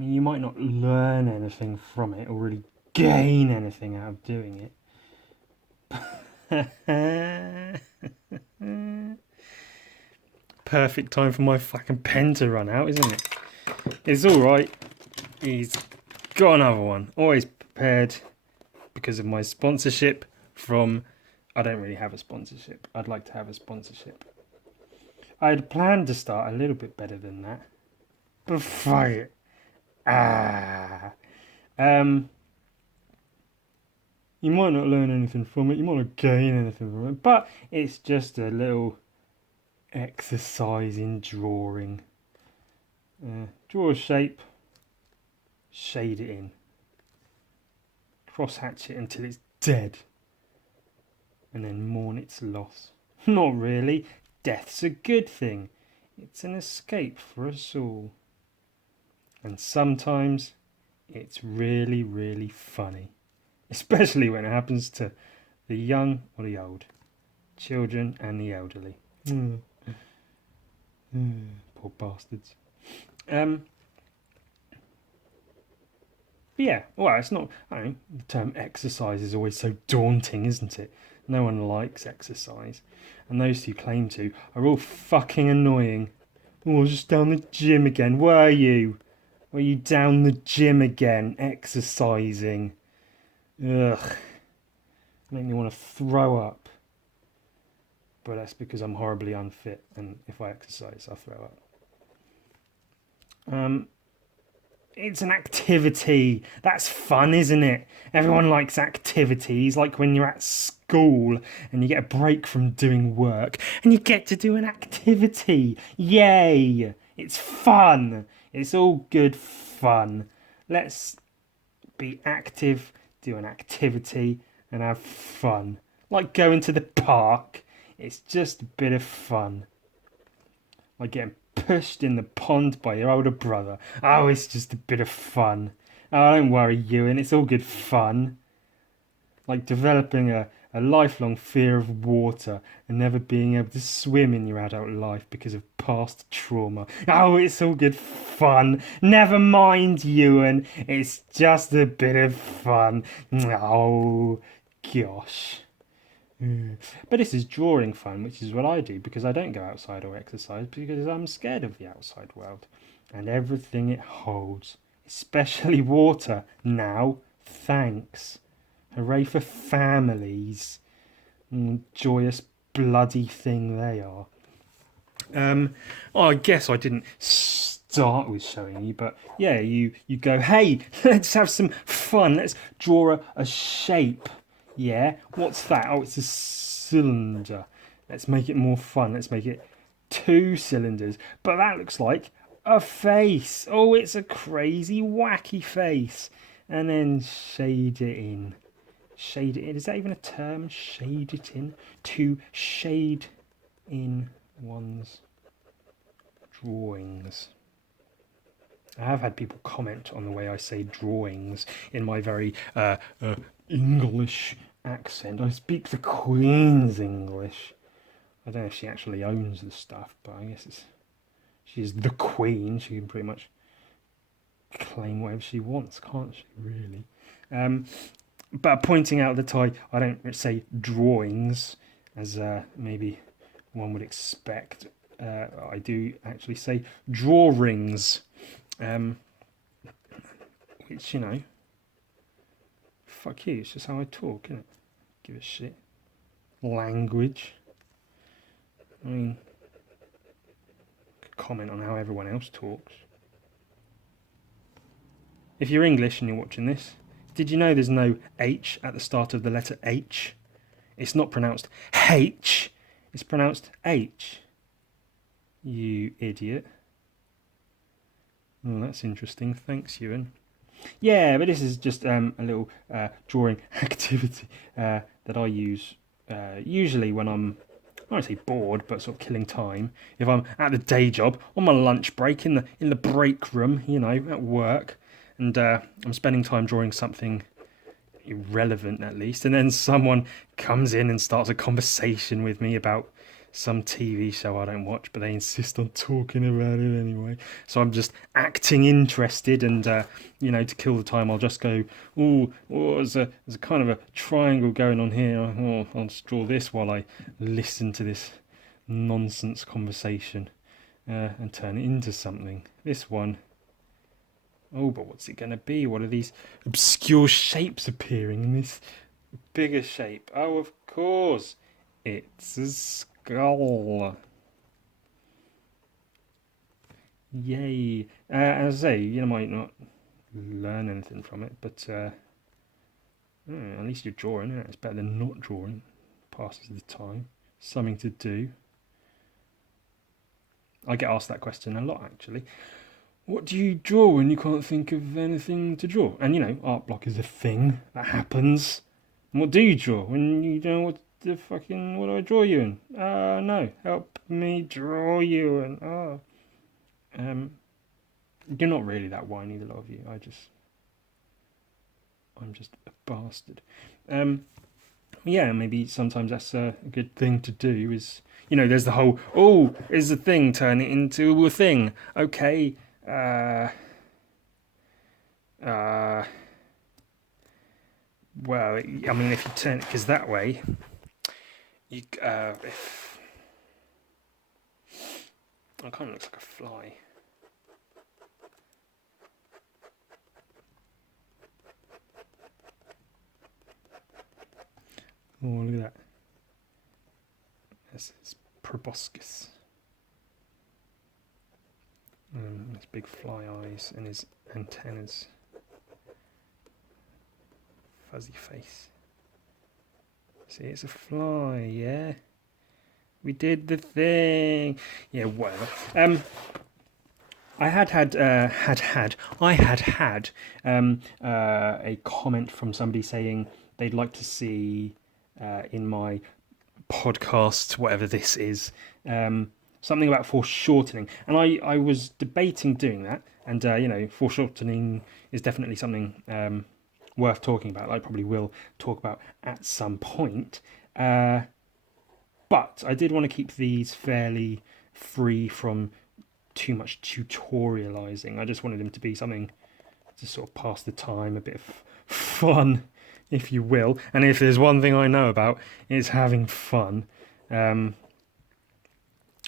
mean, you might not learn anything from it or really gain anything out of doing it. Perfect time for my fucking pen to run out, isn't it? It's alright. He's got another one. Always prepared because of my sponsorship from... I don't really have a sponsorship. I'd like to have a sponsorship. I had planned to start a little bit better than that. But fuck it. You might not learn anything from it. You might not gain anything from it. But it's just a little exercise in drawing. Draw a shape. Shade it in. Cross hatch it until it's dead. And then mourn its loss. Not really. Death's a good thing. It's an escape for us all. And sometimes it's really, really funny. Especially when it happens to the young or the old. Children and the elderly. Poor bastards. But yeah, well, it's not... the term exercise is always so daunting, isn't it? No one likes exercise. And those who claim to are all fucking annoying. Oh, I was just down the gym again. Were you? Were you down the gym again, exercising? Ugh. Make me want to throw up. But that's because I'm horribly unfit, and if I exercise, I'll throw up. It's an activity. That's fun, isn't it? Everyone likes activities, like when you're at school and you get a break from doing work and you get to do an activity. Yay! It's fun. It's all good fun. Let's be active, do an activity and have fun. Like going to the park. It's just a bit of fun. Like getting pushed in the pond by your older brother. Oh, it's just a bit of fun. Oh, don't worry, Ewan, it's all good fun. Like developing a lifelong fear of water and never being able to swim in your adult life because of past trauma. Oh, it's all good fun. Never mind, Ewan, it's just a bit of fun. Oh, gosh. But this is drawing fun, which is what I do because I don't go outside or exercise because I'm scared of the outside world and everything it holds, especially water. Now, thanks. Hooray for families. Joyous bloody thing they are. I guess I didn't start with showing you, but yeah, you go, hey, let's have some fun. Let's draw a shape. Yeah, what's that? Oh, it's a cylinder. Let's make it more fun. Let's make it 2 cylinders. But that looks like a face. Oh, it's a crazy, wacky face. And then shade it in. Shade it in. Is that even a term? Shade it in. To shade in one's drawings. I have had people comment on the way I say drawings in my very English accent. I speak the Queen's English. I don't know if she actually owns the stuff, but I guess she's the Queen. She can pretty much claim whatever she wants, can't she, really? But pointing out that I don't say drawings as maybe one would expect. I do actually say drawings, which, you know, fuck you, it's just how I talk, innit? Give a shit. Language. I mean, could comment on how everyone else talks. If you're English and you're watching this, did you know there's no H at the start of the letter H? It's not pronounced H, it's pronounced H. You idiot. Oh, that's interesting. Thanks, Ewan. Yeah, but this is just a little drawing activity that I use usually when I'm, I won't say bored, but sort of killing time. If I'm at the day job, on my lunch break, in the break room, you know, at work, and I'm spending time drawing something irrelevant at least, and then someone comes in and starts a conversation with me about some TV show I don't watch, but they insist on talking about it anyway. So I'm just acting interested, and to kill the time, I'll just go, there's a kind of a triangle going on here. Oh, I'll just draw this while I listen to this nonsense conversation and turn it into something. This one. Oh, but what's it going to be? What are these obscure shapes appearing in this bigger shape? Oh, of course. It's a skull. Yay. As I say, you might not learn anything from it, but at least you're drawing it. It's better than not drawing. Passes the time. Something to do. I get asked that question a lot, actually. What do you draw when you can't think of anything to draw? And art block is a thing that happens. And what do you draw when you don't know what do I draw you in? No, help me draw you in. You're not really that whiny, the lot of you. I'm just a bastard. Yeah, maybe sometimes that's a good thing to do is, there's the whole, is a thing, turn it into a thing. Okay, well, I mean, if you turn it, because that way, it kind of looks like a fly. Oh, look at that. This is proboscis. His big fly eyes and his antennas. Fuzzy face. See, it's a fly, yeah? We did the thing. Yeah, whatever. I had a comment from somebody saying they'd like to see in my podcast, whatever this is, something about foreshortening, and I was debating doing that, and foreshortening is definitely something worth talking about. I probably will talk about at some point, but I did want to keep these fairly free from too much tutorializing. I just wanted them to be something to sort of pass the time, a bit of fun, if you will. And if there's one thing I know about, it's having fun.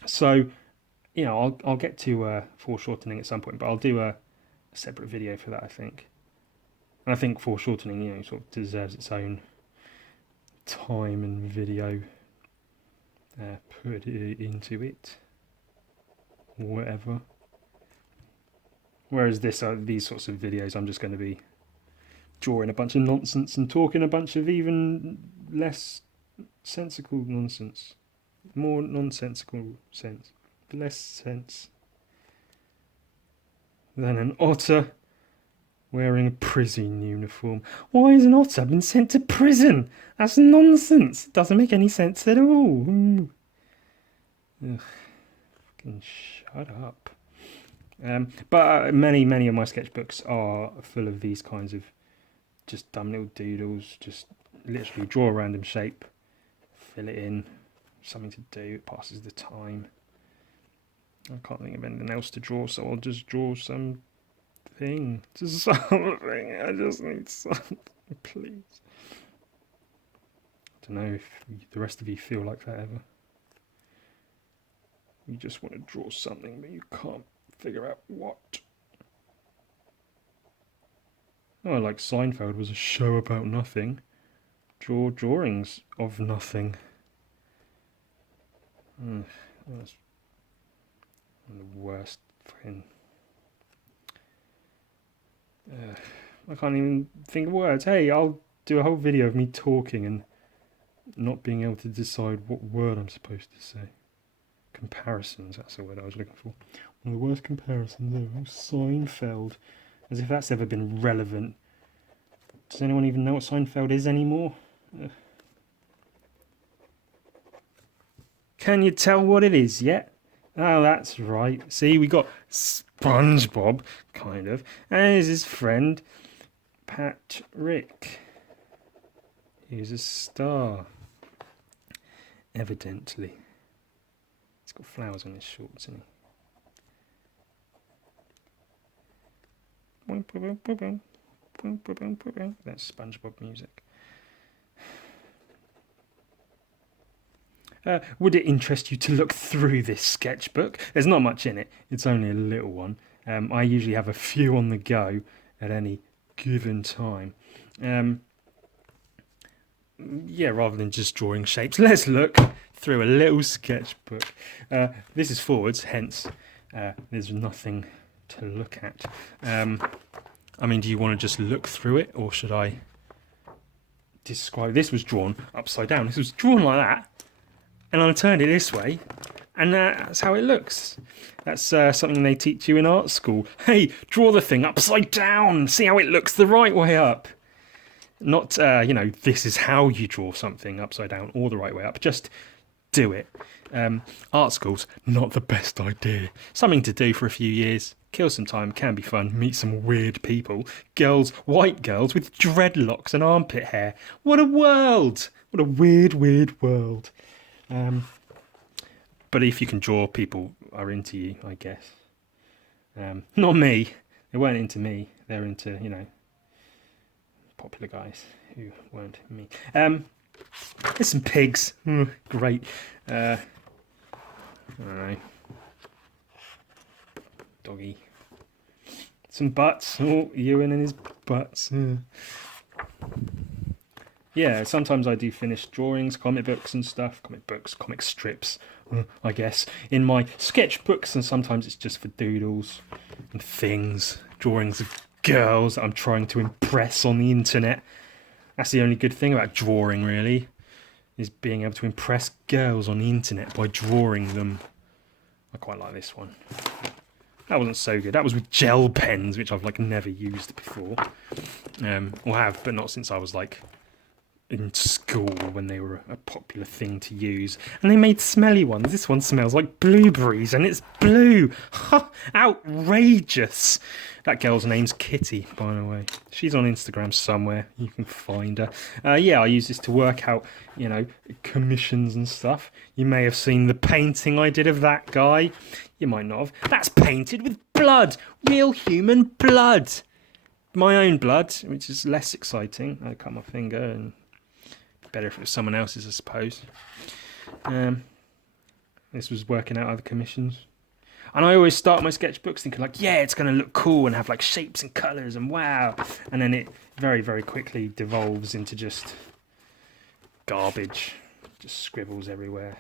So, I'll get to foreshortening at some point, but I'll do a separate video for that, I think. And I think foreshortening, sort of deserves its own time and video put into it, whatever. Whereas these sorts of videos, I'm just going to be drawing a bunch of nonsense and talking a bunch of even less sensical nonsense, more nonsensical sense, less sense than an otter wearing a prison uniform. Why has an otter been sent to prison? That's nonsense. It doesn't make any sense at all. Ugh. Fucking shut up. But many of my sketchbooks are full of these kinds of just dumb little doodles. Just literally draw a random shape, fill it in, something to do, it passes the time. I can't think of anything else to draw, so I'll just draw something. Just something. I just need something, please. I don't know if the rest of you feel like that ever. You just want to draw something, but you can't figure out what. Oh, like Seinfeld was a show about nothing. Draw drawings of nothing. That's one of the worst fucking... I can't even think of words. Hey, I'll do a whole video of me talking and not being able to decide what word I'm supposed to say. Comparisons, that's the word I was looking for. One of the worst comparisons ever. Seinfeld. As if that's ever been relevant. Does anyone even know what Seinfeld is anymore? Can you tell what it is yet? Oh, that's right. See, we got SpongeBob, kind of. And there's his friend, Patrick. He's a star. Evidently. He's got flowers on his shorts, isn't he? That's SpongeBob music. Would it interest you to look through this sketchbook? There's not much in it. It's only a little one. I usually have a few on the go at any given time. Yeah, rather than just drawing shapes, let's look through a little sketchbook. This is forwards, hence there's nothing to look at. I mean, do you want to just look through it, or should I describe? This was drawn upside down. This was drawn like that, and I turned it this way, and that's how it looks. That's something they teach you in art school. Hey, draw the thing upside down. See how it looks the right way up. Not, this is how you draw something upside down or the right way up. Just do it. Art school's not the best idea. Something to do for a few years. Kill some time, can be fun, meet some weird people. Girls, white girls with dreadlocks and armpit hair. What a world! What a weird, weird world. But if you can draw, people are into you, I guess. Not me. They weren't into me. They're into, popular guys who weren't me. There's some pigs. Great. I don't know. Doggy. Some butts. Oh, Ewan and his butts. Yeah, sometimes I do finished drawings, comic books and stuff. Comic strips, I guess, in my sketchbooks, and sometimes it's just for doodles and things. Drawings of girls that I'm trying to impress on the internet. That's the only good thing about drawing, really, is being able to impress girls on the internet by drawing them. I quite like this one. That wasn't so good. That was with gel pens, which I've never used before, or have, but not since I was in school when they were a popular thing to use. And they made smelly ones. This one smells like blueberries and it's blue. Ha! Outrageous. That girl's name's Kitty, by the way. She's on Instagram somewhere. You can find her. Yeah, I use this to work out, commissions and stuff. You may have seen the painting I did of that guy. You might not have. That's painted with blood. Real human blood. My own blood, which is less exciting. I cut my finger and better if it was someone else's, I suppose. This was working out other commissions. And I always start my sketchbooks thinking yeah, it's going to look cool and have shapes and colours and wow. And then it very, very quickly devolves into just garbage. Just scribbles everywhere.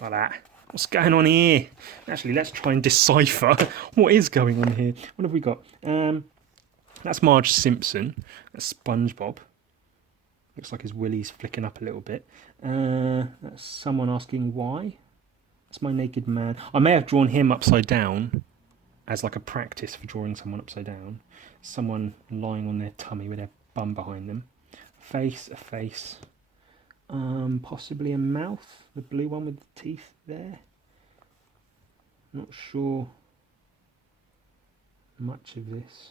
Like that. What's going on here? Actually, let's try and decipher what is going on here. What have we got? That's Marge Simpson. That's SpongeBob. Looks like his willy's flicking up a little bit. That's someone asking why. That's my naked man. I may have drawn him upside down as a practice for drawing someone upside down. Someone lying on their tummy with their bum behind them. A face. Possibly a mouth. The blue one with the teeth there. Not sure much of this.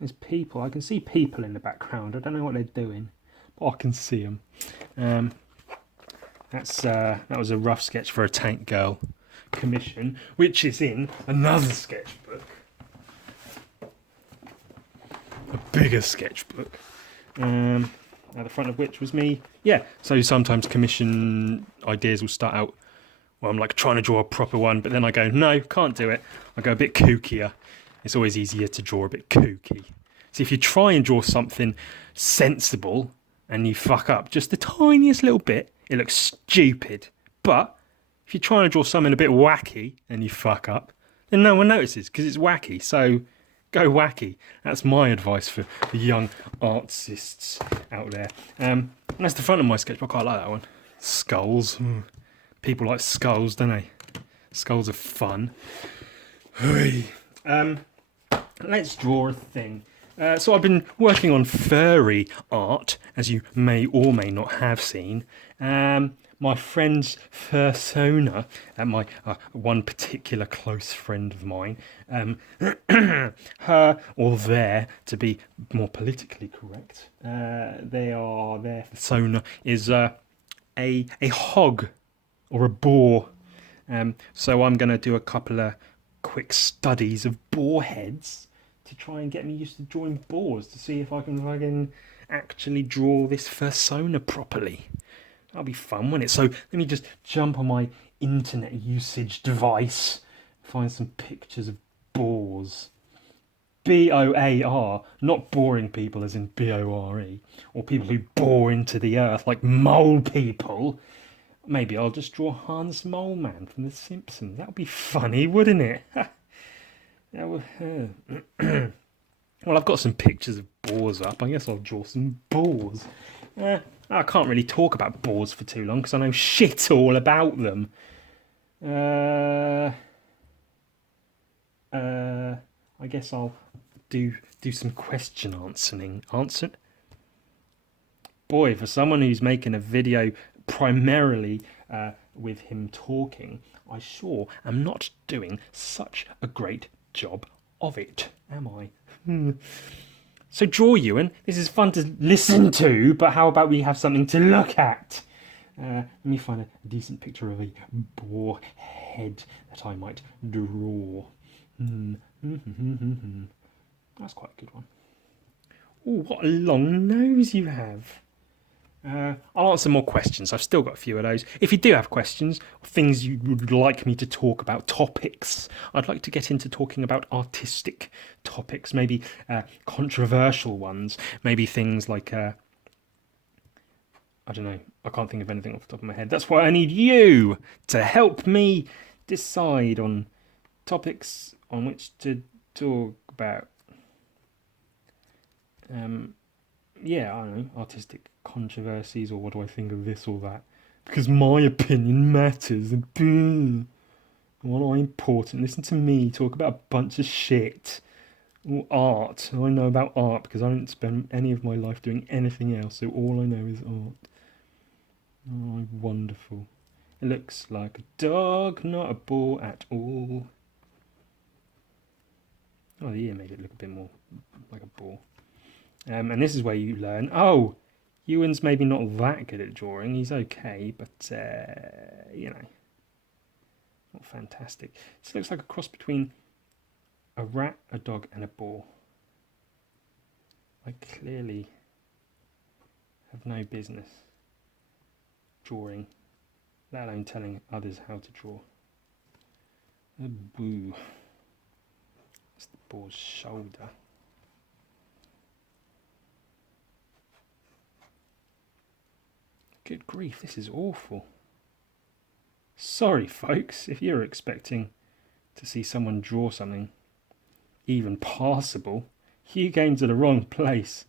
There's people. I can see people in the background. I don't know what they're doing, but I can see them. That was a rough sketch for a tank girl commission, which is in another sketchbook, a bigger sketchbook. At the front of which was me. Yeah. So sometimes commission ideas will start out. Well, I'm trying to draw a proper one, but then I go, no, can't do it. I go a bit kookier. It's always easier to draw a bit kooky. So if you try and draw something sensible and you fuck up just the tiniest little bit, it looks stupid. But if you're trying to draw something a bit wacky and you fuck up, then no one notices because it's wacky. So go wacky. That's my advice for the young artists out there. And that's the front of my sketchbook. I quite like that one. Skulls. People like skulls, don't they? Skulls are fun. Let's draw a thing. So I've been working on furry art, as you may or may not have seen. My friend's persona, my one particular close friend of mine, her or their, to be more politically correct, their persona is a hog or a boar. So I'm going to do a couple of quick studies of boar heads to try and get me used to drawing boars, to see if I can actually draw this fursona properly. That'll be fun, won't it? So let me just jump on my internet usage device, find some pictures of boars. BOAR, not boring people as in BORE, or people who bore into the earth like mole people. Maybe I'll just draw Hans Mole Man from The Simpsons. That would be funny, wouldn't it? Well, I've got some pictures of boars up. I guess I'll draw some boars. I can't really talk about boars for too long because I know shit all about them. I guess I'll do some question answering. Boy, for someone who's making a video primarily with him talking, I sure am not doing such a great job of it, am I? So draw, Ewan. This is fun to listen to, but how about we have something to look at? Let me find a decent picture of a boar head that I might draw. That's quite a good one. Oh, what a long nose you have. I'll answer more questions. I've still got a few of those. If you do have questions, things you would like me to talk about, topics, I'd like to get into talking about artistic topics, maybe controversial ones, maybe things like, I don't know, I can't think of anything off the top of my head. That's why I need you to help me decide on topics on which to talk about. Yeah, I don't know, artistic controversies, or what do I think of this or that? Because my opinion matters. What are important? Listen to me talk about a bunch of shit. Or art. I know about art because I didn't spend any of my life doing anything else, so all I know is art. Oh, wonderful. It looks like a dog, not a boar at all. Oh, the ear made it look a bit more like a boar. And this is where you learn, oh, Ewan's maybe not that good at drawing. He's okay, but, not fantastic. This looks like a cross between a rat, a dog, and a boar. I clearly have no business drawing, let alone telling others how to draw. A boo. It's the boar's shoulder. Good grief, this is awful. Sorry, folks, if you're expecting to see someone draw something even passable, you came to the wrong place.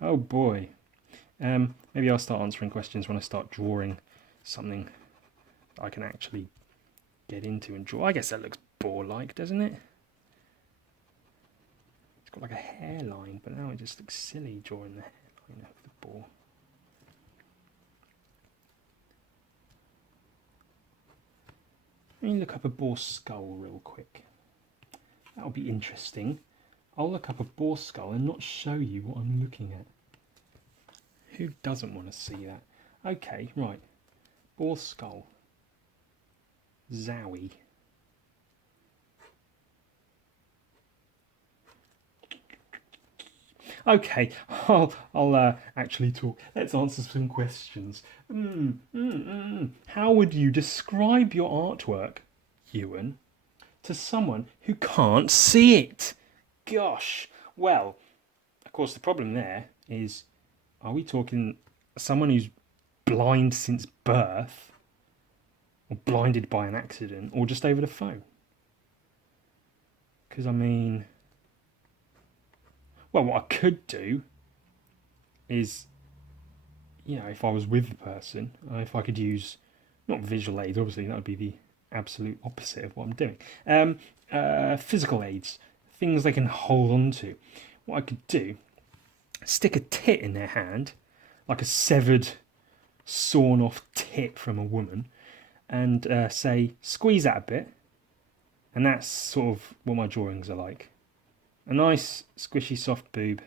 Oh boy. Maybe I'll start answering questions when I start drawing something I can actually get into and draw. I guess that looks boar-like, doesn't it? It's got like a hairline, but now it just looks silly drawing the hairline of the boar. Let me look up a boar skull real quick. That'll be interesting. I'll look up a boar skull and not show you what I'm looking at. Who doesn't want to see that? Okay, right. Boar skull. Zowie. Okay, I'll actually talk. Let's answer some questions. How would you describe your artwork, Ewan, to someone who can't see it? Gosh. Well, of course, the problem there is, are we talking someone who's blind since birth, or blinded by an accident, or just over the phone? Because, I mean, well, what I could do is, if I was with the person, if I could use, not visual aids, obviously that would be the absolute opposite of what I'm doing. Physical aids, things they can hold on to. What I could do, stick a tit in their hand, like a severed, sawn off tit from a woman, and say, squeeze that a bit. And that's sort of what my drawings are like. A nice, squishy, soft boob,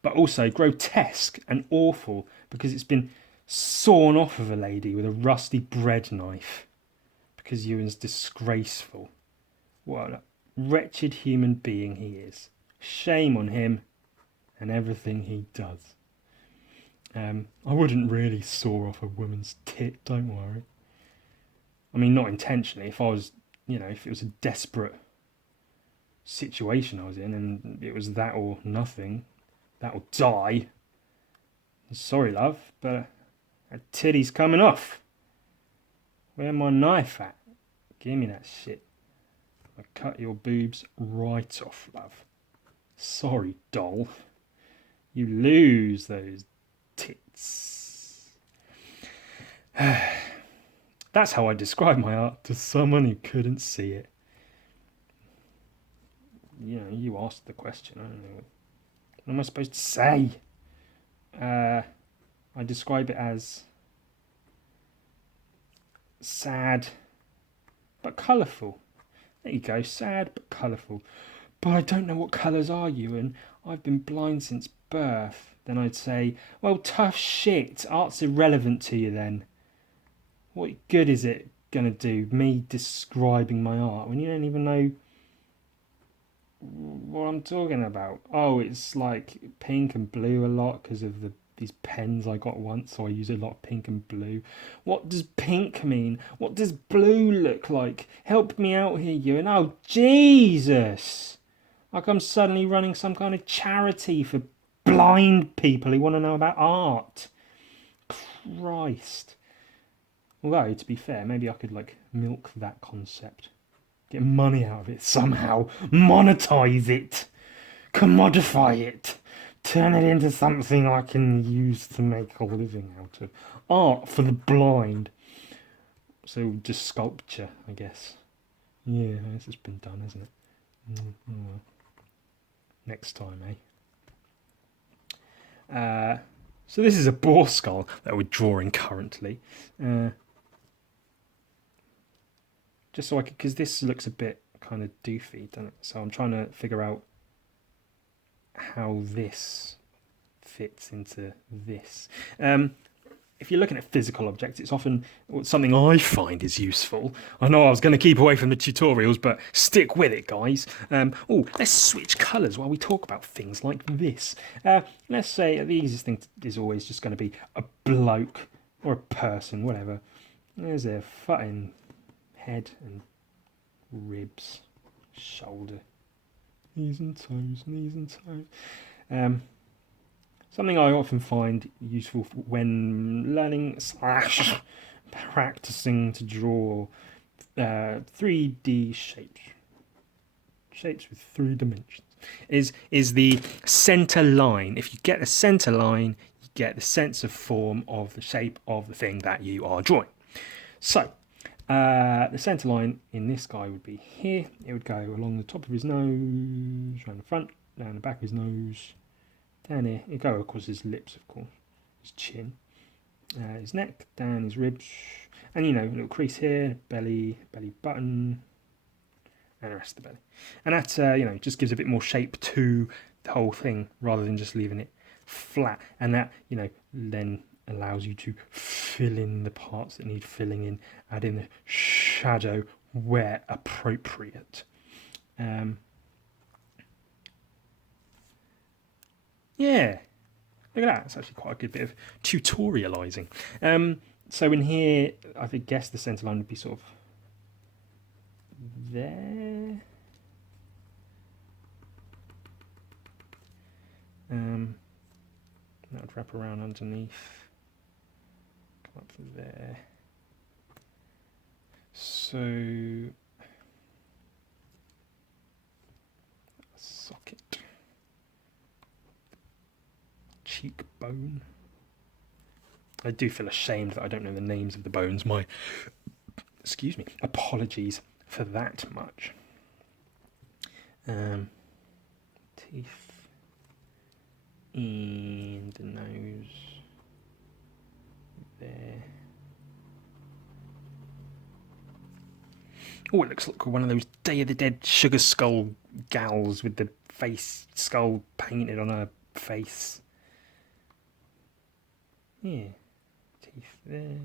but also grotesque and awful because it's been sawn off of a lady with a rusty bread knife. because Ewan's disgraceful. What a wretched human being he is. Shame on him and everything he does. I wouldn't really saw off a woman's tit, don't worry. I mean, not intentionally. If I was, if it was a desperate situation I was in and it was that or nothing, that or die. Sorry, love, but that titty's coming off. Where my knife at? Give me that shit. I cut your boobs right off, love. Sorry, doll. You lose those tits. That's how I describe my art to someone who couldn't see it. You asked the question. I don't know. What am I supposed to say? I describe it as sad but colourful. There you go, sad but colourful. But I don't know what colours are, Ewan. I've been blind since birth. Then I'd say, well, tough shit. Art's irrelevant to you then. What good is it going to do, me describing my art, when you don't even know what I'm talking about? Oh, it's like pink and blue a lot because of these pens I got once, so I use a lot of pink and blue. What does pink mean? What does blue look like? Help me out here, Ewan. Oh, Jesus! Like I'm suddenly running some kind of charity for blind people who want to know about art. Christ. Although, to be fair, maybe I could milk that concept. Get money out of it somehow. Monetize it. Commodify it. Turn it into something I can use to make a living out of. Art for the blind. So just sculpture, I guess. Yeah, this has been done, hasn't it? Well. Next time, eh? So this is a boar skull that we're drawing currently. Just so I could, because this looks a bit kind of doofy, doesn't it? So I'm trying to figure out how this fits into this. If you're looking at physical objects, it's often something I find is useful. I know I was going to keep away from the tutorials, but stick with it, guys. Let's switch colours while we talk about things like this. Let's say the easiest thing is always just going to be a bloke or a person, whatever. There's a fucking head and ribs, shoulder, knees and toes. Something I often find useful when learning / practicing to draw 3D shapes with 3 dimensions, is the centre line. If you get the centre line, you get the sense of form of the shape of the thing that you are drawing. So the centre line in this guy would be here. It would go along the top of his nose, around the front, down the back of his nose, down here. It'd go across his lips, of course, his chin, his neck, down his ribs, and a little crease here, belly button, and the rest of the belly. And that, just gives a bit more shape to the whole thing rather than just leaving it flat. And that, then allows you to fill in the parts that need filling in, add in the shadow where appropriate. Yeah, look at that. It's actually quite a good bit of tutorialising. So in here, I guess the centre line would be sort of there. That would wrap around underneath. Come up there. So socket. Cheekbone. I do feel ashamed that I don't know the names of the bones. Excuse me, apologies for that much. Teeth and the nose there. Oh, it looks like one of those Day of the Dead sugar skull gals with the skull painted on her face. Yeah, teeth there.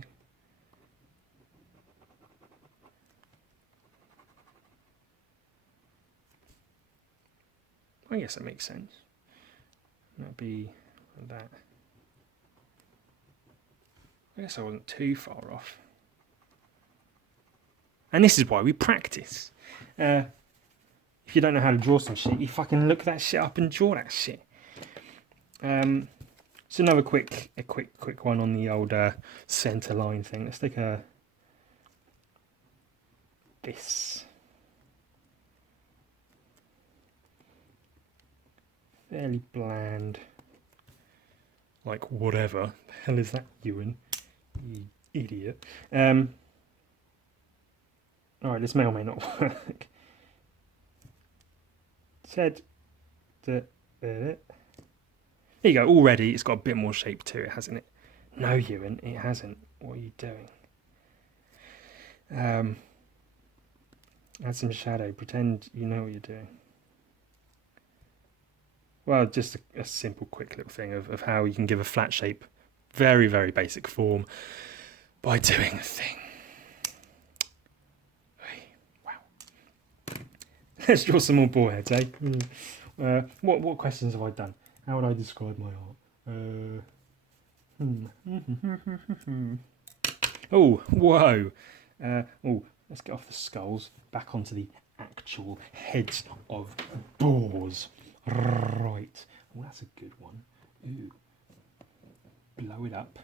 I guess that makes sense. That'd be that. I guess I wasn't too far off. And this is why we practice. If you don't know how to draw some shit, you fucking look that shit up and draw that shit. So another quick one on the old centre line thing. Let's take this. Fairly bland. Like whatever. The hell is that, Ewan? You idiot. Alright, this may or may not work. Said that. There you go, already it's got a bit more shape to it, hasn't it? No, Ewan, it hasn't. What are you doing? Add some shadow, pretend you know what you're doing. Well, just a simple, quick little thing of how you can give a flat shape, very, very basic form, by doing a thing. Wow. Let's draw some more boar heads, eh? What questions have I done? How would I describe my art? Oh, whoa. Let's get off the skulls, back onto the actual heads of boars. Right. Oh, that's a good one. Ooh. Blow it up.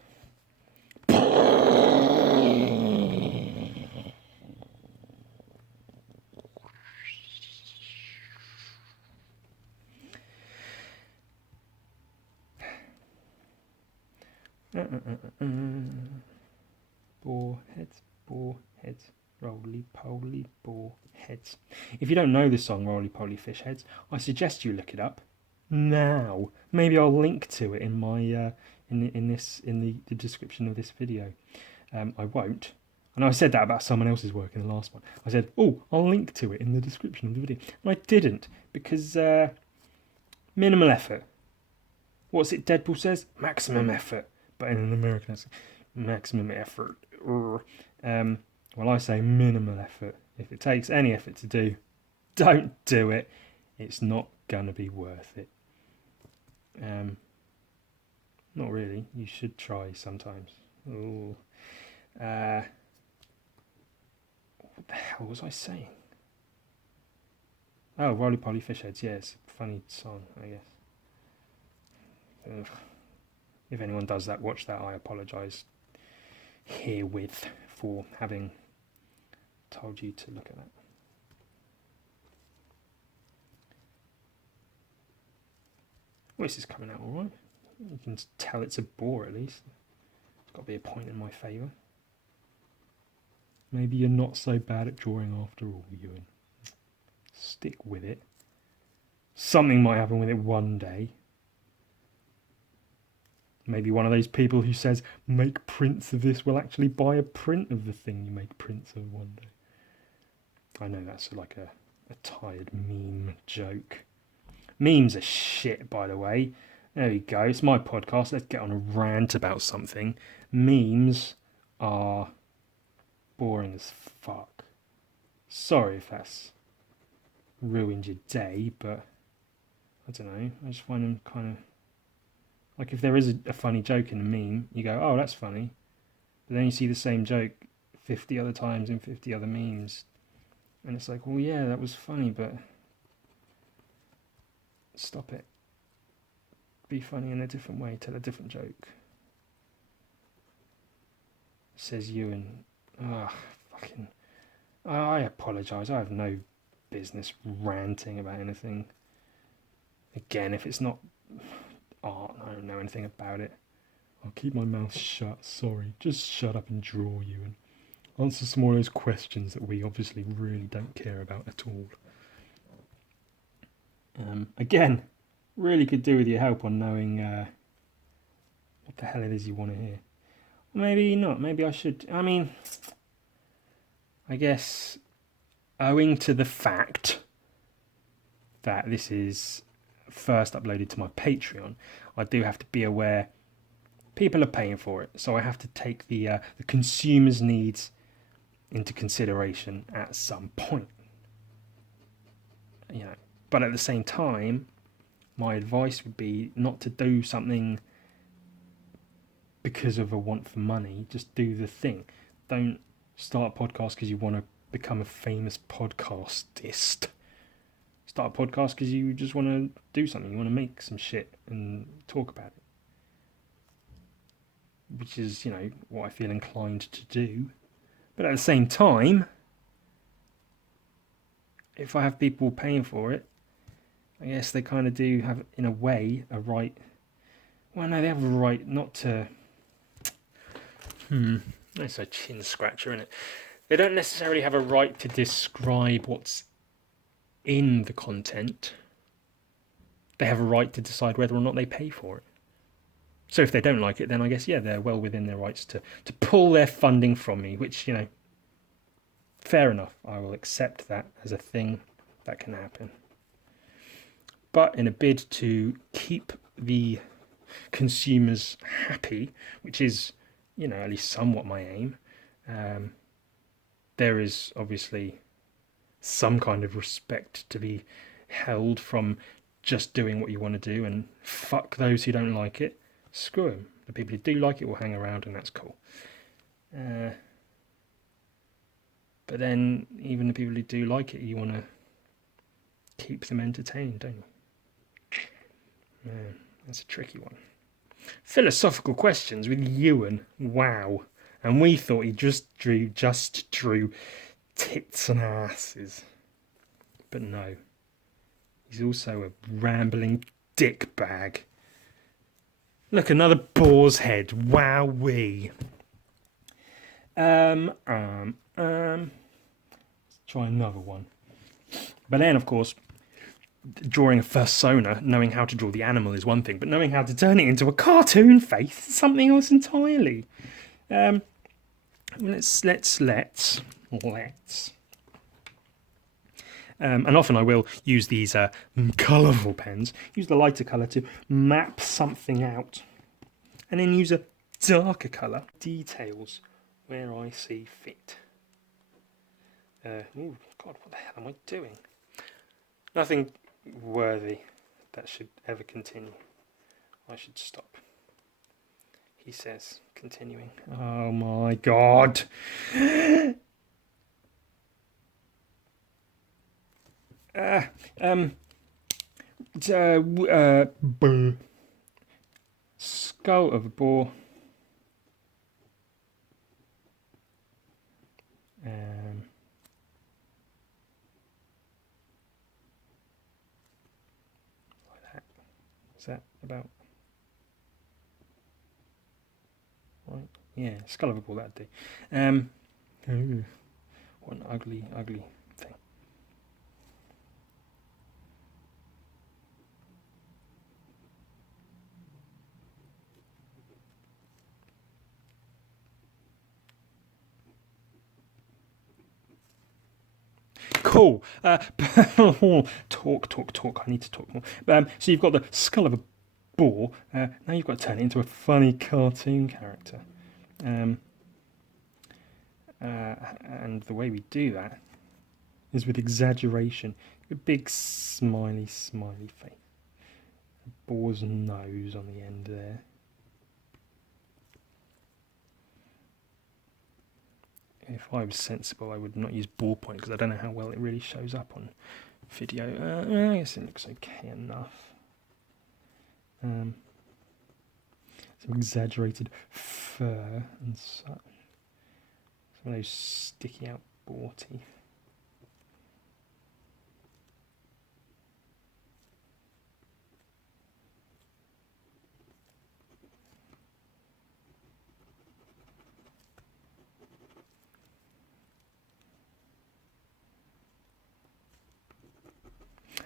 Boar heads, roly-poly boar heads. If you don't know the song Roly-Poly Fish Heads, I suggest you look it up now. Maybe I'll link to it in my in the description of this video. I won't. And I said that about someone else's work in the last one. I said, oh, I'll link to it in the description of the video. And I didn't, because minimal effort. What's it Deadpool says? Maximum effort. But in an American accent, maximum effort. Well, I say minimal effort. If it takes any effort to do, don't do it. It's not going to be worth it. Not really. You should try sometimes. Ooh. What the hell was I saying? Oh, Roly-Poly Fish Heads. Yeah, it's a funny song, I guess. Ugh. If anyone does that, watch that. I apologise herewith for having told you to look at that. Well, this is coming out alright. You can tell it's a boar at least. It's got to be a point in my favour. Maybe you're not so bad at drawing after all, Ewan. Stick with it. Something might happen with it one day. Maybe one of those people who says, make prints of this, will actually buy a print of the thing you make prints of one day. I know that's like a tired meme joke. Memes are shit, by the way. There you go. It's my podcast. Let's get on a rant about something. Memes are boring as fuck. Sorry if that's ruined your day, but I don't know. I just find them kind of... Like, if there is a funny joke in a meme, you go, oh, that's funny. But then you see the same joke 50 other times in 50 other memes. And it's like, well, yeah, that was funny, but... Stop it. Be funny in a different way. Tell a different joke. Says Ewan. Fucking... I apologise. I have no business ranting about anything. Again, if it's not art, I don't know anything about it. I'll keep my mouth shut. Sorry. Just shut up and draw, Ewan. Answer some more of those questions that we obviously really don't care about at all. Again, really could do with your help on knowing what the hell it is you want to hear. Maybe not. Maybe I should. I mean, I guess owing to the fact that this is first uploaded to my Patreon, I do have to be aware people are paying for it. So I have to take the consumer's needs into consideration at some point. You know, but at the same time, my advice would be not to do something because of a want for money. Just do the thing. Don't start a podcast because you want to become a famous podcastist. Start a podcast because you just want to do something. You want to make some shit and talk about it. Which is, what I feel inclined to do. But at the same time, if I have people paying for it, I guess they kind of do have, in a way, a right... Well, no, they have a right not to... That's a chin scratcher, isn't it? They don't necessarily have a right to describe what's in the content. They have a right to decide whether or not they pay for it. So if they don't like it, then I guess, they're well within their rights to pull their funding from me, which, fair enough. I will accept that as a thing that can happen. But in a bid to keep the consumers happy, which is, at least somewhat my aim, there is obviously some kind of respect to be held from just doing what you want to do, and fuck those who don't like it. Screw them. The people who do like it will hang around, and that's cool. But then, even the people who do like it, you want to keep them entertained, don't you? Man, that's a tricky one. Philosophical questions with Ewan. Wow. And we thought he just drew tits and asses. But no. He's also a rambling dickbag. Look, another boar's head. Wowee. Let's try another one. But then, of course, drawing a fursona, knowing how to draw the animal is one thing, but knowing how to turn it into a cartoon face is something else entirely. Let's. And often I will use these colourful pens, use the lighter colour to map something out, and then use a darker colour, details where I see fit. Oh God, what the hell am I doing? Nothing worthy that should ever continue. I should stop. He says, continuing. Oh my God. Skull of a boar. Like that. Is that about right? Yeah, skull of a boar, that'd do. Ooh, what an ugly thing. Cool. Talk. I need to talk more. So you've got the skull of a boar. Now you've got to turn it into a funny cartoon character. And the way we do that is with exaggeration. A big smiley face. A boar's nose on the end there. If I was sensible, I would not use ballpoint because I don't know how well it really shows up on video. I guess it looks okay enough. Some exaggerated fur and such. Some of those sticky out boar teeth.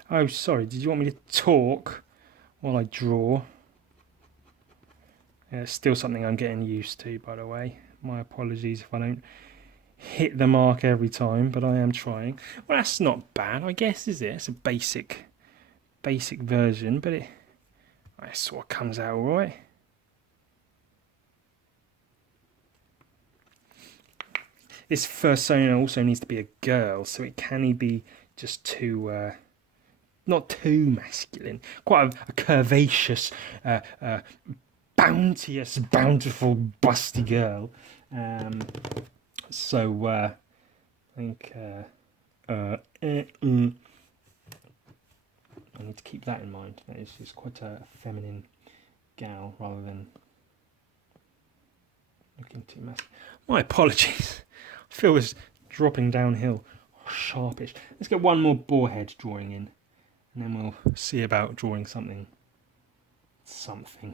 Oh, sorry, did you want me to talk while I draw? Yeah, it's still something I'm getting used to, by the way. My apologies if I don't hit the mark every time, but I am trying. Well, that's not bad, I guess, is it? It's a basic version, but it sort of comes out alright. This fursona also needs to be a girl, so it can be just too not too masculine, quite a curvaceous, bounteous, bountiful, busty girl. So I think I need to keep that in mind. That is just quite a feminine gal rather than looking too masculine. My apologies. I feel this dropping downhill, sharpish. Let's get one more boar head drawing in, and then we'll see about drawing something,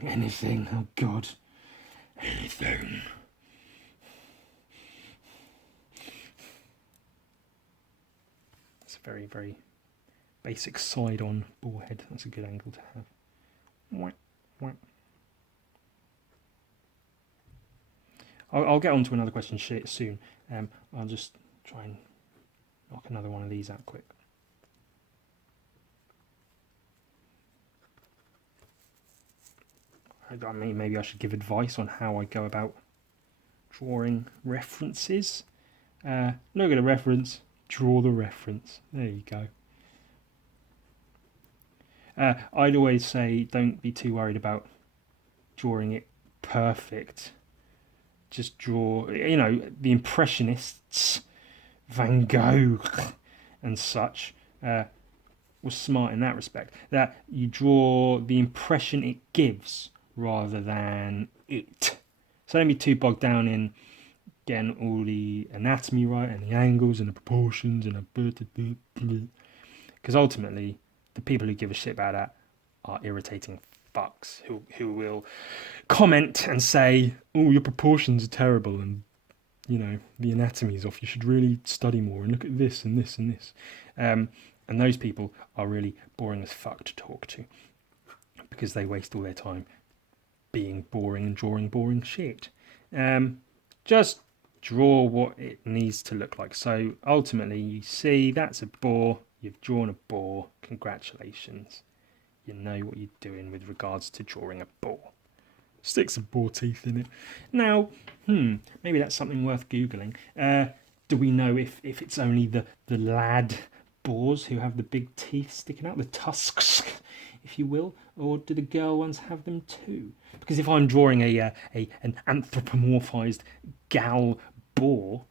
anything. Oh God, anything. It's a very, very basic side-on boar head. That's a good angle to have. Whack, whack. I'll get on to another question soon. I'll just try and knock another one of these out quick. I mean, maybe I should give advice on how I go about drawing references. Look at a reference, draw the reference. There you go. I'd always say don't be too worried about drawing it perfect. Just draw, the Impressionists, Van Gogh and such, was smart in that respect. That you draw the impression it gives rather than it. So don't be too bogged down in getting all the anatomy right and the angles and the proportions and because ultimately the people who give a shit about that are irritating fucks who will comment and say, oh, your proportions are terrible and the anatomy's off, you should really study more and look at this and this and this, and those people are really boring as fuck to talk to because they waste all their time being boring and drawing boring shit. Just draw what it needs to look like. So ultimately you see that's a boar, you've drawn a boar, congratulations. You know what you're doing with regards to drawing a boar. Stick some boar teeth in it. Now, maybe that's something worth Googling. Do we know if it's only the lad boars who have the big teeth sticking out, the tusks, if you will, or do the girl ones have them too? Because if I'm drawing an anthropomorphized gal boar,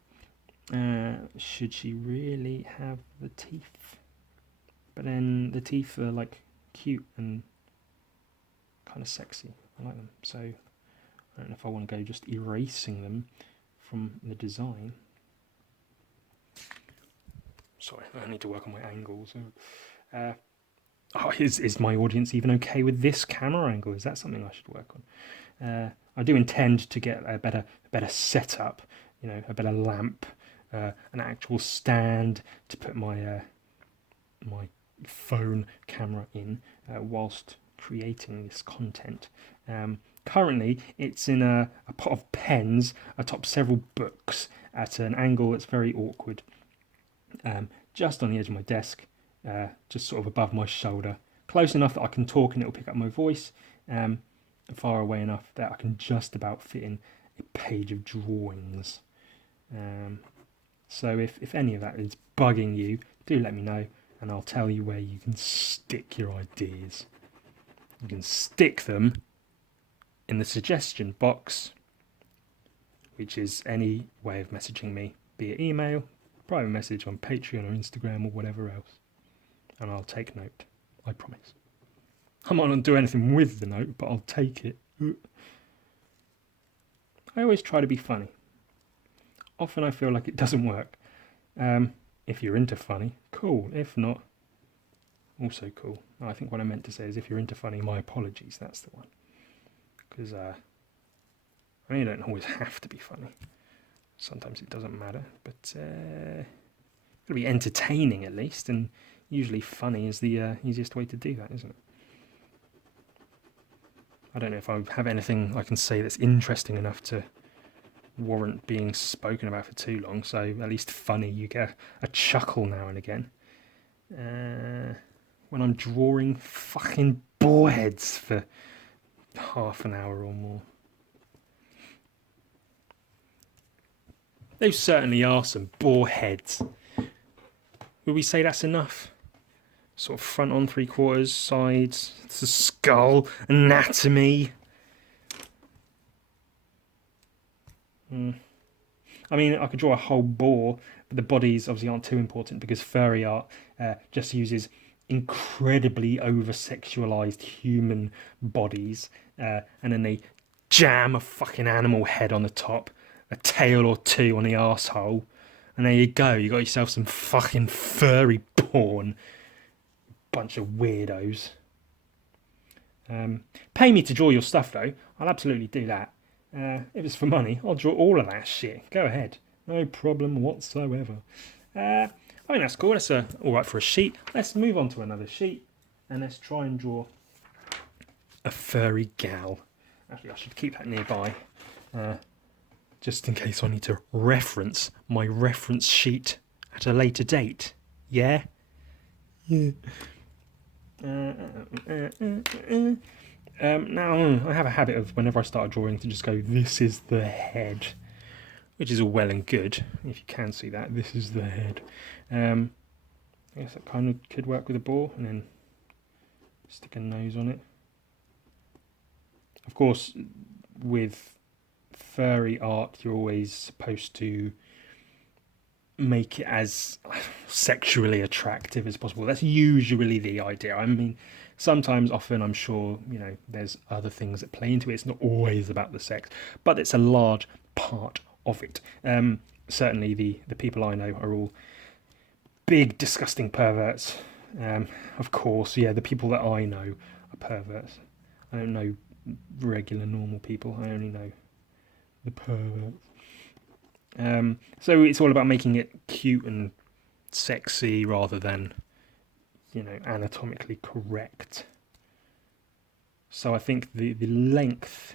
should she really have the teeth? But then the teeth are like cute and kind of sexy. I like them. So I don't know if I want to go just erasing them from the design. Sorry, I need to work on my angles. Is my audience even okay with this camera angle? Is that something I should work on? I do intend to get a better setup, a better lamp, an actual stand to put my my phone camera in whilst creating this content. Currently, it's in a pot of pens atop several books at an angle that's very awkward, just on the edge of my desk, just sort of above my shoulder, close enough that I can talk and it'll pick up my voice, far away enough that I can just about fit in a page of drawings. So if any of that is bugging you, do let me know and I'll tell you where you can stick your ideas. You can stick them in the suggestion box, which is any way of messaging me, be it email, private message on Patreon or Instagram or whatever else, and I'll take note, I promise. I might not do anything with the note, but I'll take it. I always try to be funny. Often I feel like it doesn't work. If you're into funny, cool. If not, also cool. I think what I meant to say is if you're into funny, my apologies, that's the one. Because you don't always have to be funny. Sometimes it doesn't matter, but it'll be entertaining at least, and usually funny is the easiest way to do that, isn't it? I don't know if I have anything I can say that's interesting enough to warrant being spoken about for too long, so at least funny, you get a chuckle now and again. When I'm drawing fucking boar heads for half an hour or more. Those certainly are some boar heads. Would we say that's enough? sort of front on 3/4, sides, it's a skull, anatomy. I mean, I could draw a whole boar, but the bodies obviously aren't too important because furry art just uses incredibly over-sexualized human bodies, and then they jam a fucking animal head on the top, a tail or two on the arsehole, and there you go. You got yourself some fucking furry porn. Bunch of weirdos. Pay me to draw your stuff though. I'll absolutely do that. If it's for money, I'll draw all of that shit. Go ahead. No problem whatsoever. I think that's cool. That's alright for a sheet. Let's move on to another sheet and let's try and draw a furry gal. Actually, I should keep that nearby just in case I need to reference my reference sheet at a later date. Yeah? Yeah. Now, I have a habit of whenever I start a drawing to just go, this is the head, which is all well and good, if you can see that, this is the head. I guess that kind of could work with a boar, and then stick a nose on it. Of course, with furry art, you're always supposed to make it as sexually attractive as possible. That's usually the idea. I mean, sometimes, often, I'm sure, there's other things that play into it. It's not always about the sex, but it's a large part of it. Certainly the people I know are all big, disgusting perverts. Of course, yeah, the people that I know are perverts. I don't know regular, normal people. I only know the perverts. So it's all about making it cute and sexy rather than, anatomically correct. So I think the length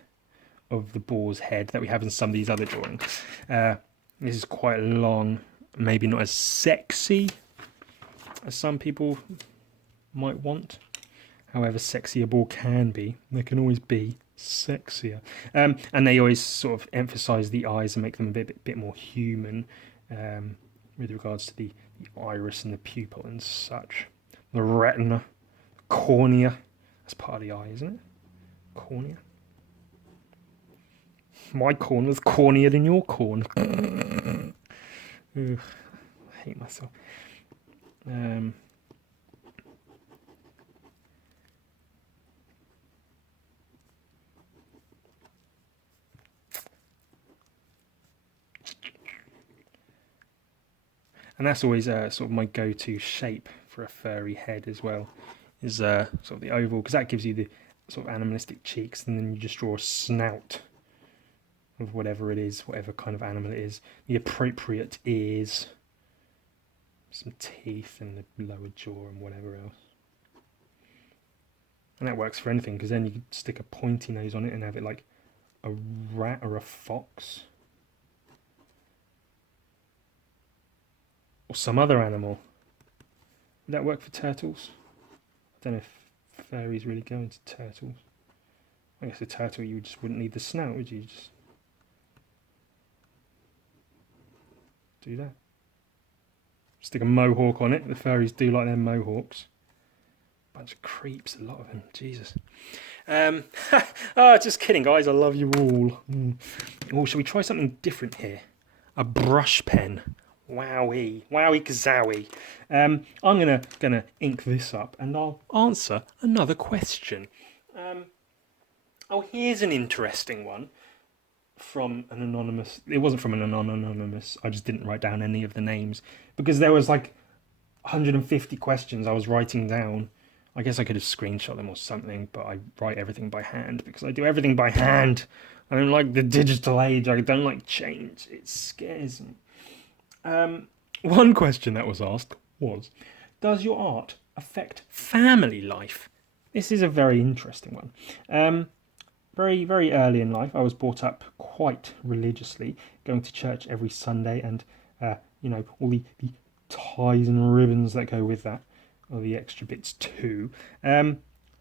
of the boar's head that we have in some of these other drawings, this is quite long, maybe not as sexy as some people might want. However sexy a boar can be, there can always be sexier. And they always sort of emphasise the eyes and make them a bit more human with regards to the iris and the pupil and such. The retina, cornea, that's part of the eye, isn't it? Cornea. My corn was cornier than your corn. Ugh, I hate myself. And that's always sort of my go-to shape for a furry head as well, is sort of the oval, because that gives you the sort of animalistic cheeks, and then you just draw a snout of whatever it is, whatever kind of animal it is, the appropriate ears, some teeth, and the lower jaw, and whatever else. And that works for anything, because then you can stick a pointy nose on it and have it like a rat or a fox. Or some other animal. Would that work for turtles? I don't know if furries really go into turtles. I guess a turtle, you just wouldn't need the snout, would you? Just do that. Stick a mohawk on it. The furries do like their mohawks. Bunch of creeps, a lot of them. Jesus. Just kidding, guys. I love you all. Oh, shall we try something different here? A brush pen. Wowie kazowie. I'm gonna ink this up and I'll answer another question. Here's an interesting one from an anonymous. It wasn't from an anonymous. I just didn't write down any of the names because there was like 150 questions I was writing down. I guess I could have screenshot them or something, but I write everything by hand because I do everything by hand. I don't like the digital age. I don't like change. It scares me. One question that was asked was, does your art affect family life? This is a very interesting one. Very, very early in life, I was brought up quite religiously, going to church every Sunday and, all the ties and ribbons that go with that, or the extra bits too. So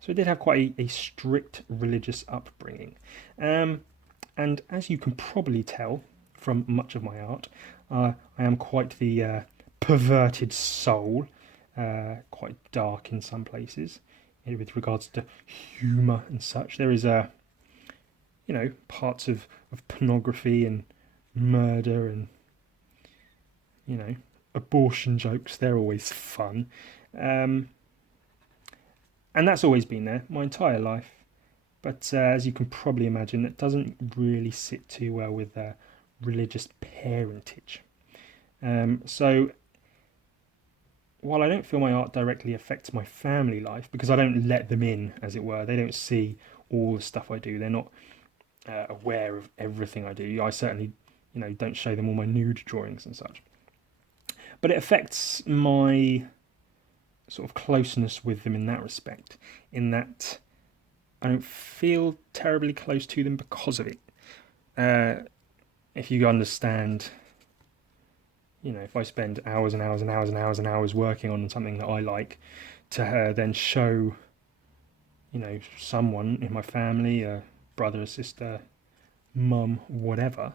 I did have quite a strict religious upbringing. And as you can probably tell from much of my art, I am quite the perverted soul. quite dark in some places with regards to humour and such. There is parts of pornography and murder and, abortion jokes. They're always fun. And that's always been there my entire life. But as you can probably imagine, that doesn't really sit too well with religious parentage. So while I don't feel my art directly affects my family life, because I don't let them in, as it were, they don't see all the stuff I do. They're not aware of everything I do. I certainly, don't show them all my nude drawings and such. But it affects my sort of closeness with them in that respect, in that I don't feel terribly close to them because of it. If you understand, if I spend hours and hours and hours and hours and hours working on something that I like, to then show, someone in my family, a brother, a sister, mum, whatever,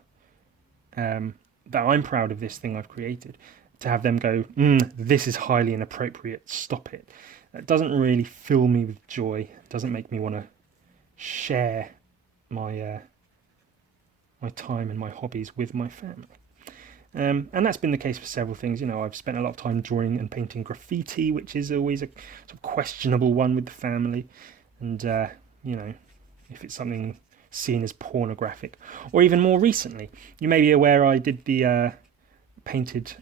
that I'm proud of this thing I've created, to have them go, this is highly inappropriate, stop it. That doesn't really fill me with joy. It doesn't make me want to share my my time and my hobbies with my family. And that's been the case for several things. I've spent a lot of time drawing and painting graffiti, which is always a sort of questionable one with the family. And, if it's something seen as pornographic. Or even more recently, you may be aware I did the painted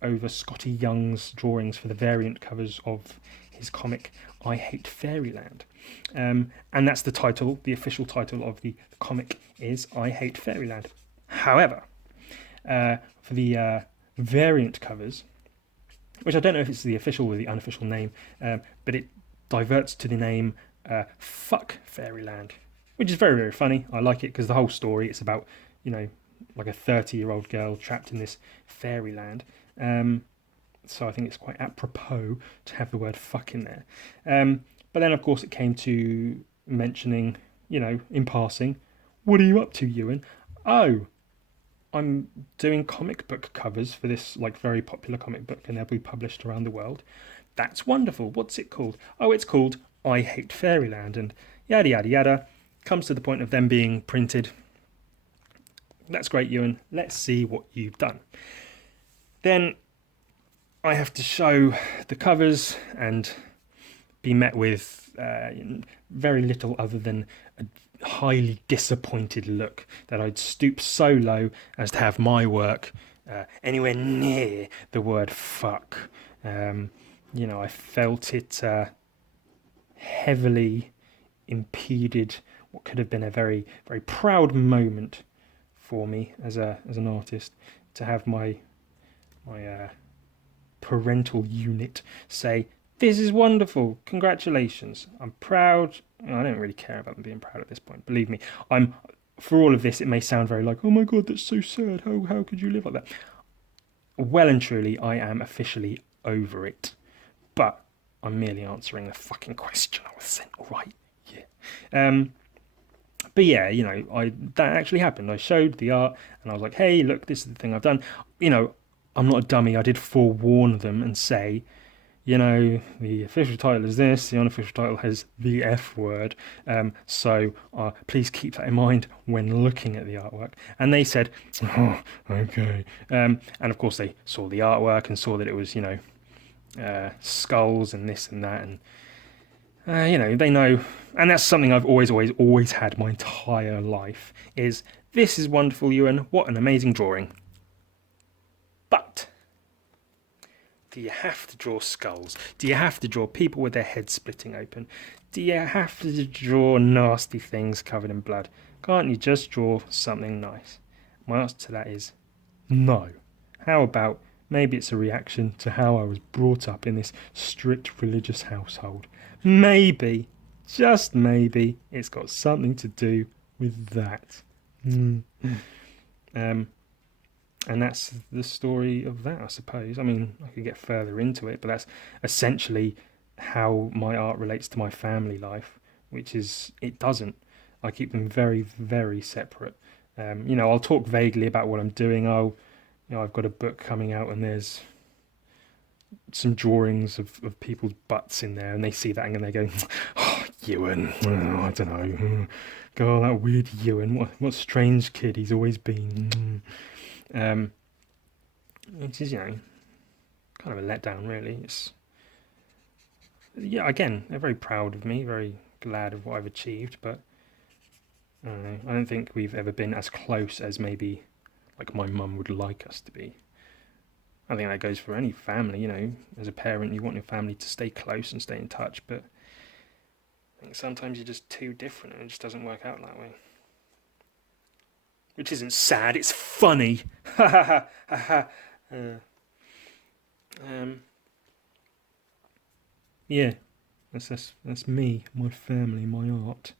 over Scotty Young's drawings for the variant covers of his comic I Hate Fairyland. And that's the title, the official title of the comic is I Hate Fairyland. However, for the variant covers, which I don't know if it's the official or the unofficial name, but it diverts to the name Fuck Fairyland, which is very, very funny. I like it because the whole story, it's about, like a 30-year-old girl trapped in this fairyland. So I think it's quite apropos to have the word fuck in there. But then, of course, it came to mentioning, in passing, what are you up to, Ewan? Oh, I'm doing comic book covers for this very popular comic book, and they'll be published around the world. That's wonderful. What's it called? Oh, it's called I Hate Fairyland, and yada, yada, yada. Comes to the point of them being printed. That's great, Ewan. Let's see what you've done. Then I have to show the covers and be met with very little other than a highly disappointed look that I'd stoop so low as to have my work anywhere near the word fuck. I felt it heavily impeded what could have been a very, very proud moment for me as an artist, to have my parental unit say, this is wonderful, congratulations, I'm proud. I don't really care about them being proud at this point, believe me. For all of this, it may sound very like, oh my god, that's so sad, how could you live like that? Well and truly, I am officially over it, but I'm merely answering the fucking question I was sent, alright? Yeah. But yeah, that actually happened. I showed the art and I was like, hey, look, this is the thing I've done. I'm not a dummy. I did forewarn them and say, the official title is this, the unofficial title has the F word. So please keep that in mind when looking at the artwork. And they said, oh, okay. And of course they saw the artwork and saw that it was, skulls and this and that. And, they know. And that's something I've always had my entire life is, this is wonderful, Ewan. What an amazing drawing. But do you have to draw skulls? Do you have to draw people with their heads splitting open? Do you have to draw nasty things covered in blood? Can't you just draw something nice? My answer to that is no. How about maybe it's a reaction to how I was brought up in this strict religious household? Maybe, just maybe, it's got something to do with that. And that's the story of that, I suppose. I mean, I could get further into it, but that's essentially how my art relates to my family life, which is, it doesn't. I keep them very, very separate. I'll talk vaguely about what I'm doing. I've got a book coming out and there's some drawings of people's butts in there, and they see that and they go, "Oh, Ewan, oh, I don't know, God, that weird Ewan, what strange kid he's always been." Which is, kind of a letdown, really. It's, yeah, again, they're very proud of me, very glad of what I've achieved, but I don't know, I don't think we've ever been as close as maybe like my mum would like us to be. I think that goes for any family, as a parent you want your family to stay close and stay in touch, but I think sometimes you're just too different and it just doesn't work out that way. Which isn't sad, it's funny. Ha ha ha ha ha. Yeah, that's me, my family, my art.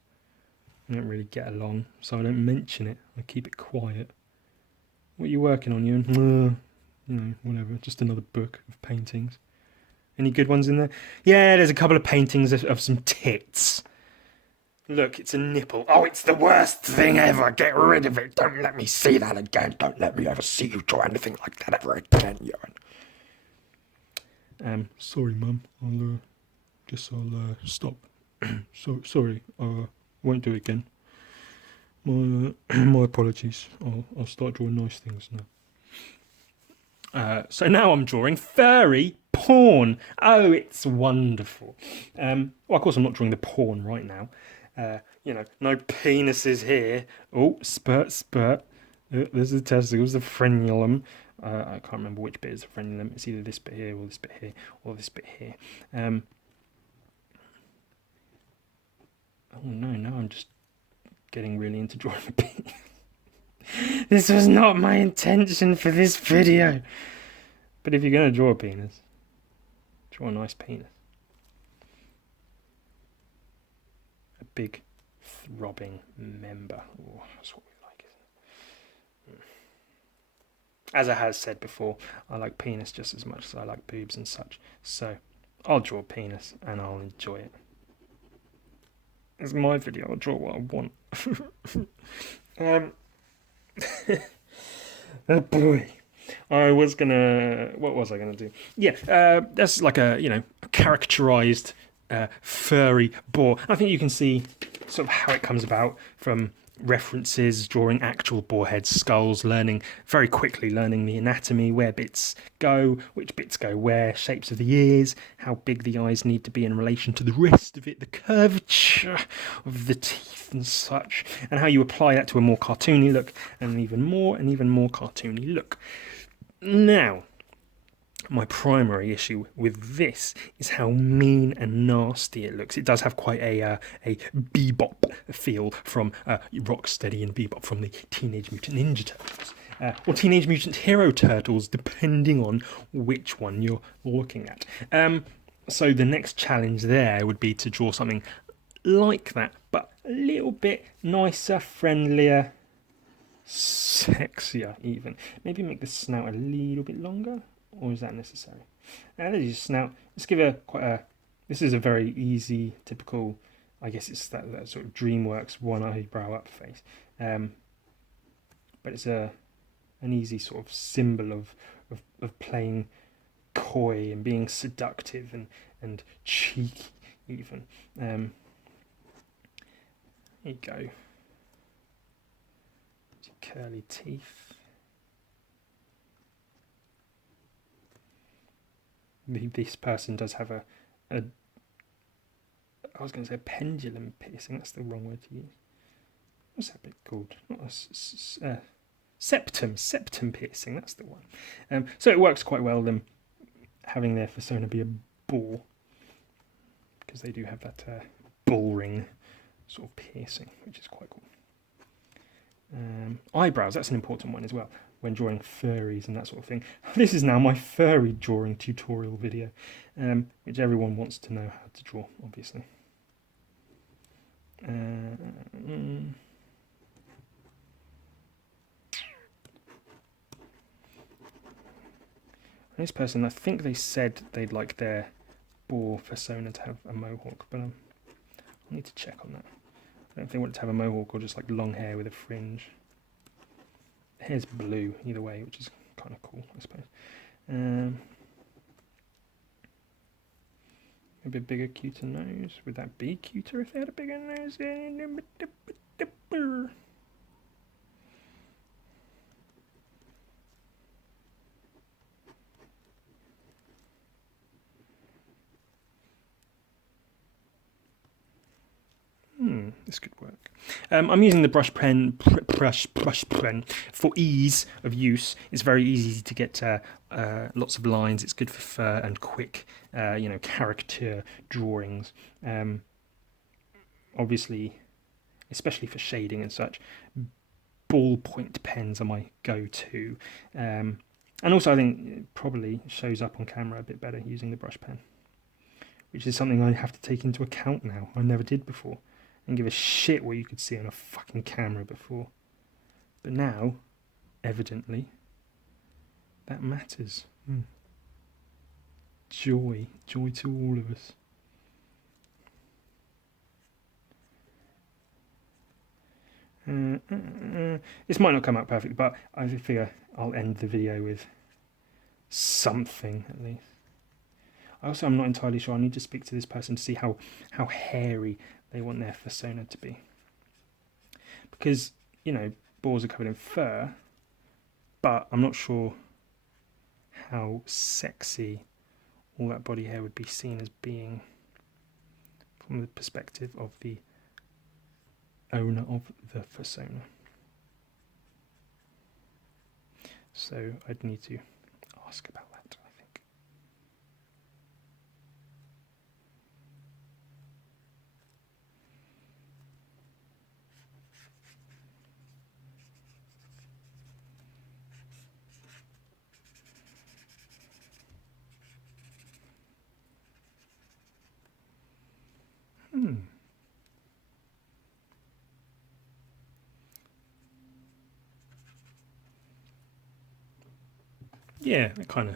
I don't really get along, so I don't mention it. I keep it quiet. What are you working on, Ewan? Whatever. Just another book of paintings. Any good ones in there? Yeah, there's a couple of paintings of some tits. Look, it's a nipple. Oh, it's the worst thing ever. Get rid of it. Don't let me see that again. Don't let me ever see you draw anything like that ever again, Ewan. Sorry, Mum. I'll stop. Sorry. Won't do it again. My apologies. I'll start drawing nice things now. So now I'm drawing furry porn. Oh, it's wonderful. Well, of course I'm not drawing the porn right now. No penises here. Oh, spurt. There's the testicles, the frenulum. I can't remember which bit is the frenulum. It's either this bit here or this bit here or this bit here. Oh no, now I'm just getting really into drawing a penis. This was not my intention for this video. But if you're going to draw a penis, draw a nice penis. A big, throbbing member. Oh, that's what we like, isn't it? As I have said before, I like penis just as much as I like boobs and such. So, I'll draw a penis and I'll enjoy it. It's my video, I'll draw what I want. Oh boy. What was I gonna do? Yeah, that's like a characterized furry boar. I think you can see sort of how it comes about from references, drawing actual boar heads, skulls, very quickly learning the anatomy, where bits go, which bits go where, shapes of the ears, how big the eyes need to be in relation to the rest of it, the curvature of the teeth and such, and how you apply that to a more cartoony look, and an even more cartoony look. Now, my primary issue with this is how mean and nasty it looks. It does have quite a bebop feel from Rocksteady and Bebop from the Teenage Mutant Ninja Turtles. Or Teenage Mutant Hero Turtles, depending on which one you're looking at. So the next challenge there would be to draw something like that, but a little bit nicer, friendlier, sexier even. Maybe make the snout a little bit longer. Or is that necessary? Now there's your snout. Let's give this is a very easy, typical, I guess it's that sort of DreamWorks one eyebrow up face. But it's an easy sort of symbol of playing coy and being seductive and cheeky even. There you go. Curly teeth. This person does have a I was going to say a pendulum piercing. That's the wrong word to use. What's that bit called? Not a septum piercing. That's the one. So it works quite well, them having their persona be a boar, because they do have that bull ring sort of piercing, which is quite cool. Eyebrows, that's an important one as well when drawing furries and that sort of thing. This is now my furry drawing tutorial video, which everyone wants to know how to draw, obviously. This person, I think they said they'd like their boar persona to have a mohawk, but I need to check on that. I don't know if they want it to have a mohawk or just like long hair with a fringe. The hair's blue either way, which is kind of cool, I suppose. A bit bigger, cuter nose. Would that be cuter if they had a bigger nose? This could work. I'm using the brush pen for ease of use. It's very easy to get lots of lines. It's good for fur and quick, character drawings. Obviously, especially for shading and such, ballpoint pens are my go-to. And also, I think it probably shows up on camera a bit better using the brush pen, which is something I have to take into account now. I never did before. And give a shit what you could see on a fucking camera before. But now, evidently, that matters. Joy to all of us. This might not come out perfect, but I figure I'll end the video with something at least. I'm not entirely sure. I need to speak to this person to see how hairy they want their persona to be. Because, boars are covered in fur, but I'm not sure how sexy all that body hair would be seen as being from the perspective of the owner of the persona. So I'd need to ask about that, I think. Yeah, that kind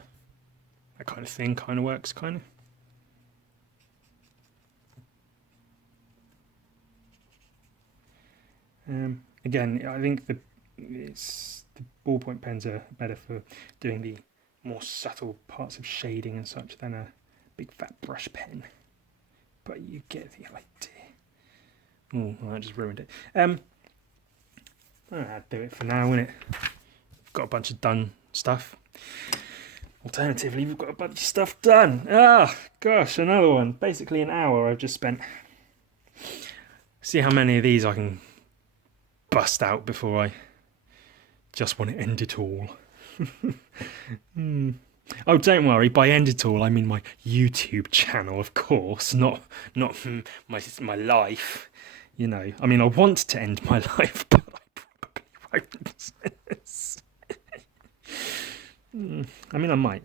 of thing kind of works, kind of. Again, I think the ballpoint pens are better for doing the more subtle parts of shading and such than a big fat brush pen. But you get the idea. Oh, I just ruined it. I'll do it for now, innit? Got a bunch of done stuff. Alternatively, we've got a bunch of stuff done. Gosh, another one. Basically an hour I've just spent. See how many of these I can bust out before I just want to end it all. Oh, don't worry. By end it all, I mean my YouTube channel, of course, not my life. I mean, I want to end my life, but I probably won't. I mean, I might.